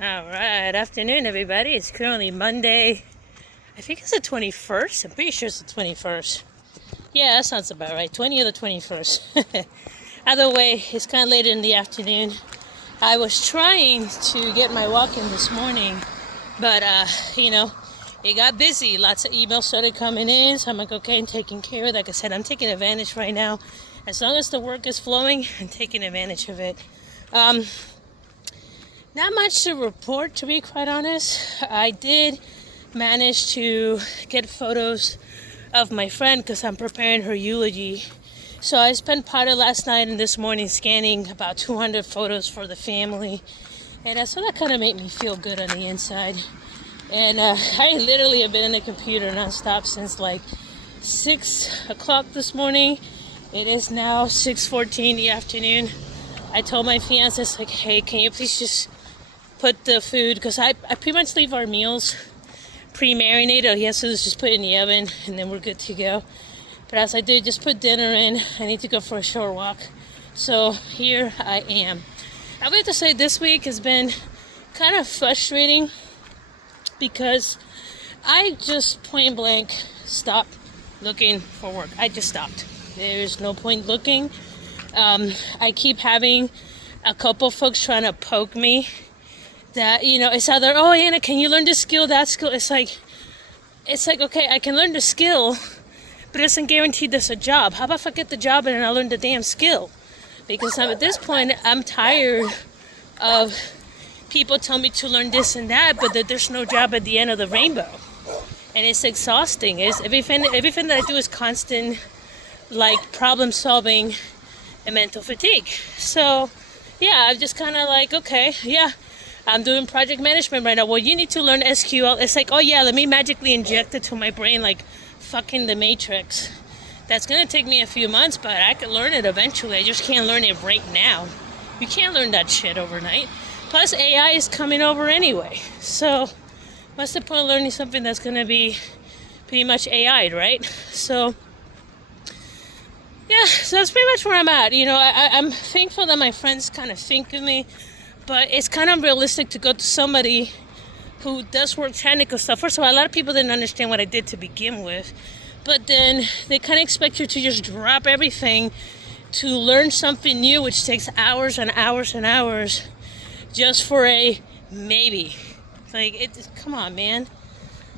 All right, afternoon, everybody. It's currently Monday. I think it's the 21st. I'm pretty sure it's the 21st. Yeah, that sounds about right. 20 or the 21st. Either way, it's kind of later in the afternoon. I was trying to get my walk in this morning, but, it got busy. Lots of emails started coming in, so I'm like, okay, I'm taking care of it. Like I said, I'm taking advantage right now. As long as the work is flowing, I'm taking advantage of it. Not much to report, to be quite honest. I did manage to get photos of my friend because I'm preparing her eulogy. So I spent part of last night and this morning scanning about 200 photos for the family. And so that kind of made me feel good on the inside. And I literally have been in the computer nonstop since like 6 o'clock this morning. It is now 6:14 in the afternoon. I told my fiance, it's like, hey, can you please just put the food, because I pretty much leave our meals pre-marinated. He has to just put it in the oven and then we're good to go. But as I do, just put dinner in. I need to go for a short walk. So here I am. I would have to say this week has been kind of frustrating because I just point blank stopped looking for work. I just stopped. There's no point looking. I keep having a couple folks trying to poke me that, it's either, oh, Anna, can you learn this skill, that skill? It's like, okay, I can learn the skill, but it doesn't guarantee there's a job. How about if I get the job and then I learn the damn skill? Because at this point, I'm tired of people telling me to learn this and that, but that there's no job at the end of the rainbow. And it's exhausting. It's everything that I do is constant, like, problem solving and mental fatigue. So, yeah, I'm just kind of like, okay, yeah, I'm doing project management right now. Well, you need to learn SQL. It's like, oh yeah, let me magically inject it to my brain like fucking the Matrix. That's going to take me a few months, but I can learn it eventually. I just can't learn it right now. You can't learn that shit overnight. Plus, AI is coming over anyway. So, what's the point of learning something that's going to be pretty much AI, right? So, yeah, so that's pretty much where I'm at. I'm thankful that my friends kind of think of me. But it's kind of unrealistic to go to somebody who does work technical stuff. First of all, a lot of people didn't understand what I did to begin with. But then they kind of expect you to just drop everything to learn something new, which takes hours and hours and hours just for a maybe. Like, come on, man.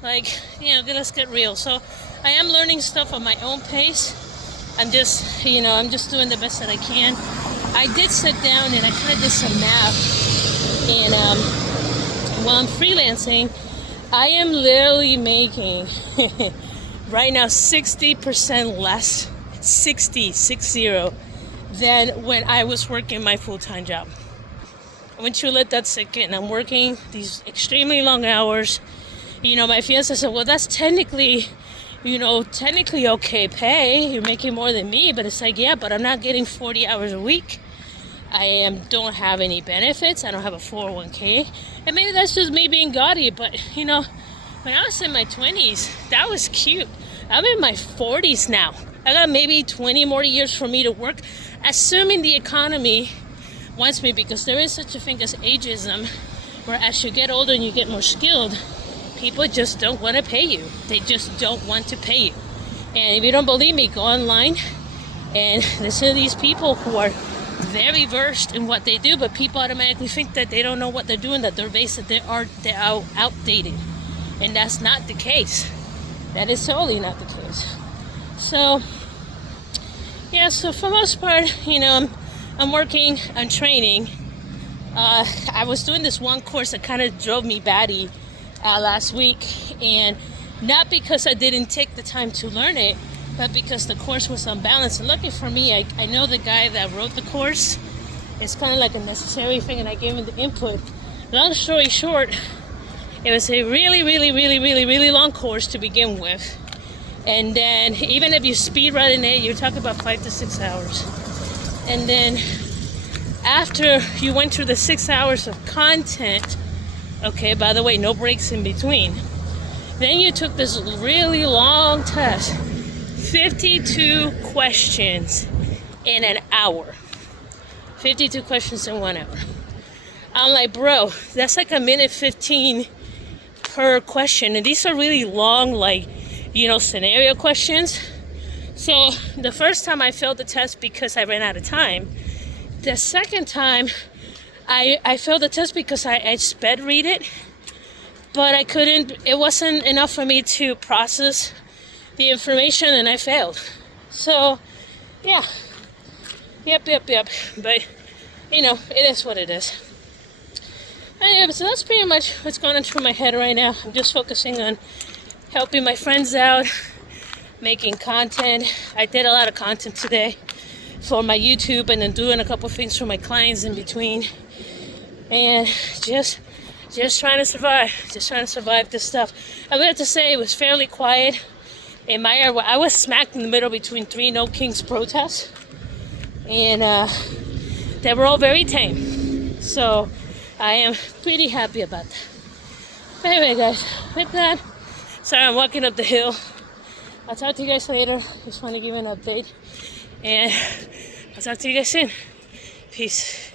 Like, let's get real. So I am learning stuff at my own pace. I'm just doing the best that I can. I did sit down and I kind of did some math. And while I'm freelancing, I am literally making right now 60% less, 60, than when I was working my full-time job. I want you to let that sink in. I'm working these extremely long hours. My fiance said, well, that's technically okay pay. You're making more than me. But it's like, yeah, but I'm not getting 40 hours a week. I don't have any benefits. I don't have a 401k. And maybe that's just me being gaudy. But, when I was in my 20s, that was cute. I'm in my 40s now. I got maybe 20 more years for me to work, assuming the economy wants me, because there is such a thing as ageism, where as you get older and you get more skilled, people just don't want to pay you. They just don't want to pay you. And if you don't believe me, go online and listen to these people who are very versed in what they do, but people automatically think that they don't know what they're doing, that they're basic, they're outdated. And that's not the case. That is totally not the case. So, yeah, so for the most part, I'm working, I'm training. I was doing this one course that kind of drove me batty last week, and not because I didn't take the time to learn it, but because the course was unbalanced. And lucky for me, I know the guy that wrote the course. It's kind of like a necessary thing, and I gave him the input. Long story short, it was a really, really, really, really, really long course to begin with. And then even if you speed run in it, you're talking about 5 to 6 hours. And then after you went through the 6 hours of content, okay, by the way, no breaks in between, then you took this really long test, 52 questions in an hour. 52 questions in 1 hour. I'm like, bro, that's like a minute 15 per question. And these are really long, like, scenario questions. So the first time I failed the test because I ran out of time. The second time I failed the test because I sped read it, but it wasn't enough for me to process the information, and I failed. So, yeah. Yep. But, it is what it is. Anyway, so that's pretty much what's going on through my head right now. I'm just focusing on helping my friends out, making content. I did a lot of content today for my YouTube, and then doing a couple things for my clients in between. And just trying to survive this stuff. I would have to say it was fairly quiet in my area. I was smacked in the middle between 3 No Kings protests, and they were all very tame. So I am pretty happy about that. Anyway, guys, with that, sorry I'm walking up the hill. I'll talk to you guys later. Just want to give you an update, and I'll talk to you guys soon. Peace.